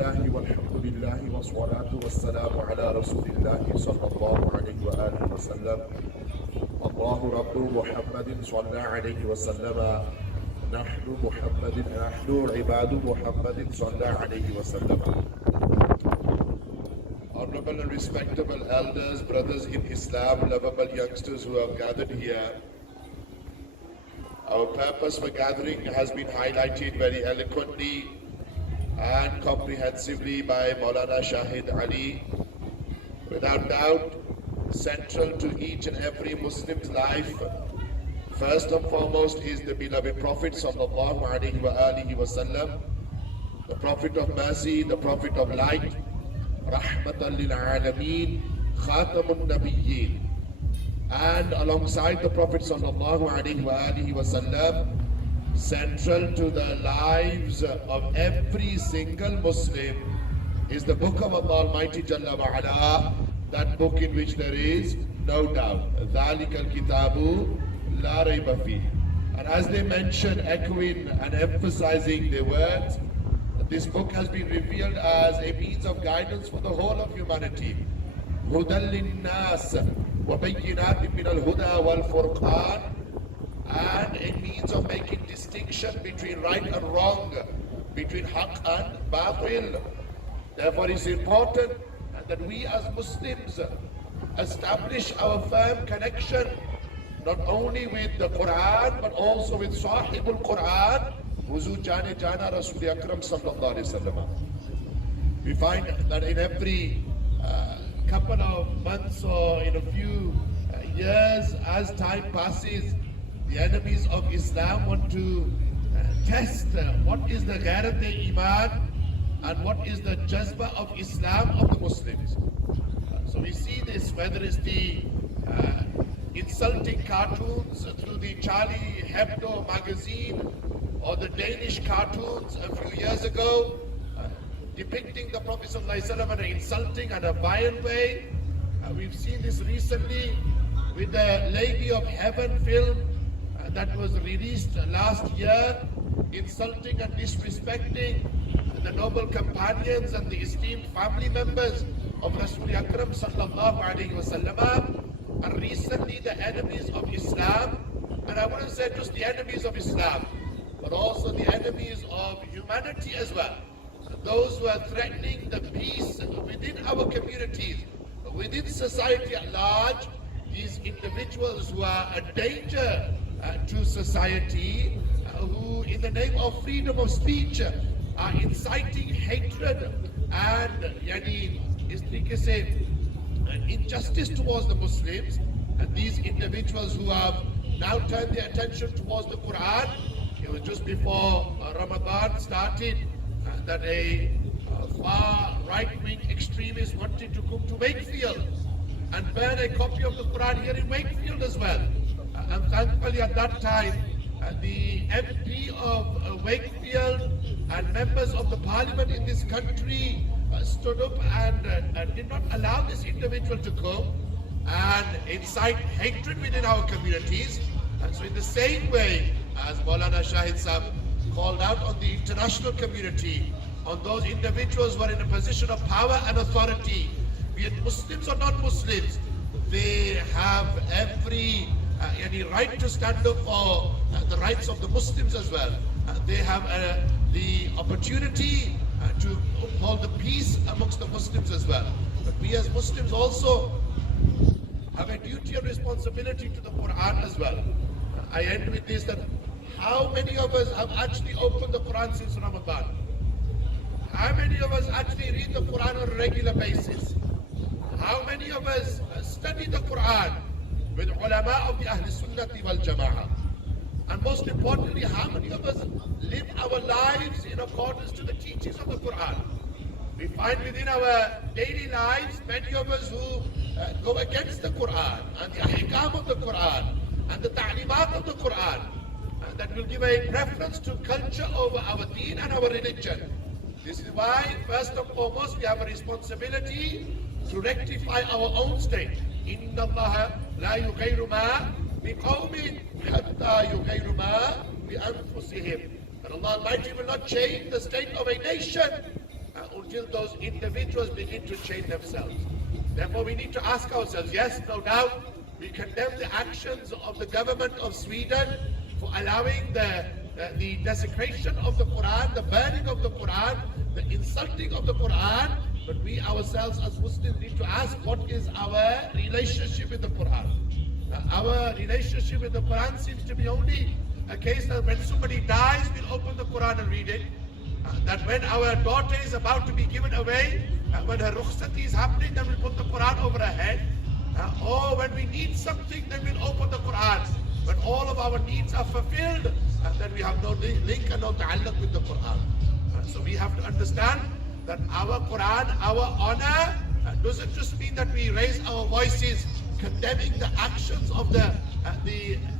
الله والحمد لله والصلاة والسلام على رسول الله صلى الله عليه وآله وسلم. الله رب محمد صلى عليه وسلم. نحن عباد محمد صلى عليه وسلم. Honorable and respectable elders, brothers in Islam, lovable youngsters who have gathered here, our purpose for gathering has been highlighted very eloquently and comprehensively by Maulana Shahid Ali. Without doubt, central to each and every Muslim's life, first and foremost, is the beloved Prophet sallallahu alaihi wasallam, the Prophet of mercy, the Prophet of light, rahmatan lil alameen, khatamun nabiyyin. And alongside the Prophet sallallahu alaihi wasallam, central to the lives of every single Muslim is the book of Allah Almighty Jalla wa Ala, that book in which there is no doubt. ذَلِكَ الْكِتَابُ لَا رَيْبَ فِيهِ. And as they mention, echoing and emphasizing their words, this book has been revealed as a means of guidance for the whole of humanity. هُدًى لِلنَّاسِ وَبَيِّنَاتٍ مِّنَ الْهُدَى وَالْفُرْقَانِ, and a means of making distinction between right and wrong, between haqq and batil. Therefore, it's important that we as Muslims establish our firm connection not only with the Qur'an but also with Sahibul Qur'an, Huzu Jane Jana Rasul Akram sallallahu alaihi wasallam. We find that in every couple of months or in a few years, as time passes, the enemies of Islam want to test what is the Ghairat-e-Iman and what is the Jazba of Islam of the Muslims. So we see this, whether it's the insulting cartoons through the Charlie Hebdo magazine or the Danish cartoons a few years ago depicting the Prophet ﷺ in an insulting and a violent way. We've seen this recently with the Lady of Heaven film that was released last year, insulting and disrespecting the noble companions and the esteemed family members of Rasul Akram sallallahu alaihi wasallam. And recently the enemies of Islam, and I wouldn't say just the enemies of Islam, but also the enemies of humanity as well, those who are threatening the peace within our communities, within society at large, these individuals who are a danger to society, who in the name of freedom of speech are inciting hatred and injustice towards the Muslims. And these individuals who have now turned their attention towards the Qur'an. It was just before Ramadan started that a far right-wing extremist wanted to come to Wakefield and burn a copy of the Qur'an here in Wakefield as well. And thankfully at that time, the MP of Wakefield and members of the parliament in this country stood up and did not allow this individual to come and incite hatred within our communities. And so in the same way as Maulana Shahid Sahib called out on the international community, on those individuals who are in a position of power and authority, be it Muslims or non-Muslims, they have every right to stand up for the rights of the Muslims as well. They have the opportunity to uphold the peace amongst the Muslims as well. But we as Muslims also have a duty and responsibility to the Quran as well. I end with this, that how many of us have actually opened the Quran since Ramadan? How many of us actually read the Quran on a regular basis? How many of us study the Quran with ulama of the Ahl Sunnati wal Jama'ah? And most importantly, how many of us live our lives in accordance to the teachings of the Quran? We find within our daily lives many of us who go against the Quran and the ahkam of the Quran and the ta'limat of the Quran, that will give a preference to culture over our deen and our religion. This is why, first and foremost, we have a responsibility to rectify our own state. إِنَّ اللَّهَ لَا يُغَيْرُ مَا بِقَوْمٍ حَتَّى يُغَيْرُ مَا بِأَنفُسِهِمْ. That Allah Almighty will not change the state of a nation until those individuals begin to change themselves. Therefore, we need to ask ourselves, yes, no doubt, we condemn the actions of the government of Sweden for allowing the desecration of the Quran, the burning of the Quran, the insulting of the Quran, but we ourselves as Muslims need to ask, what is our relationship with the Quran? Our relationship with the Quran seems to be only a case that when somebody dies, we'll open the Quran and read it. That when our daughter is about to be given away, when her rukhsati is happening, then we'll put the Quran over her head. Or when we need something, then we'll open the Quran. When all of our needs are fulfilled, then we have no link and no ta'alluq with the Quran. So we have to understand that our Quran, our honor, doesn't just mean that we raise our voices condemning the actions of the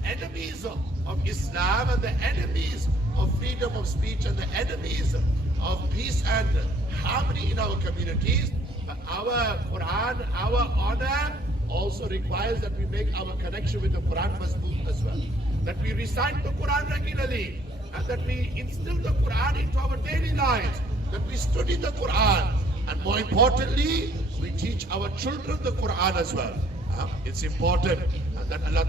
enemies of Islam and the enemies of freedom of speech and the enemies of peace and harmony in our communities. Our Quran, our honor also requires that we make our connection with the Quran mazboot as well. That we recite the Quran regularly and that we instill the Quran into our daily lives. That we study the Quran and more importantly, we teach our children the Quran as well. It's important that Allah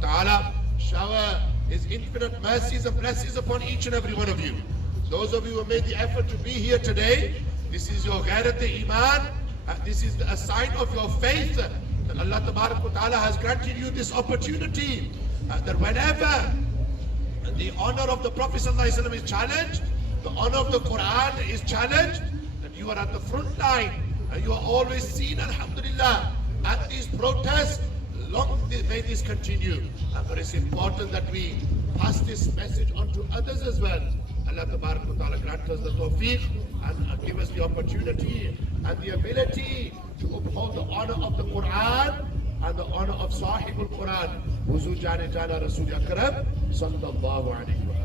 Ta'ala shower His infinite mercies and blessings upon each and every one of you. Those of you who made the effort to be here today, this is your ghairat-e-iman, this is a sign of your faith that Allah Ta'ala has granted you this opportunity, that whenever the honor of the Prophet ﷺ is challenged, the honor of the Quran is challenged, that you are at the front line and you are always seen, alhamdulillah, at these protests. Long may this continue, but it's important that we pass this message on to others as well. Allah Ta'ala grant us the tawfiq and give us the opportunity and the ability to uphold the honor of the Quran and the honor of Sahib al-Quran, Huzu Jana Jana Rasul Akram Sallallahu Alaihi Wasallam.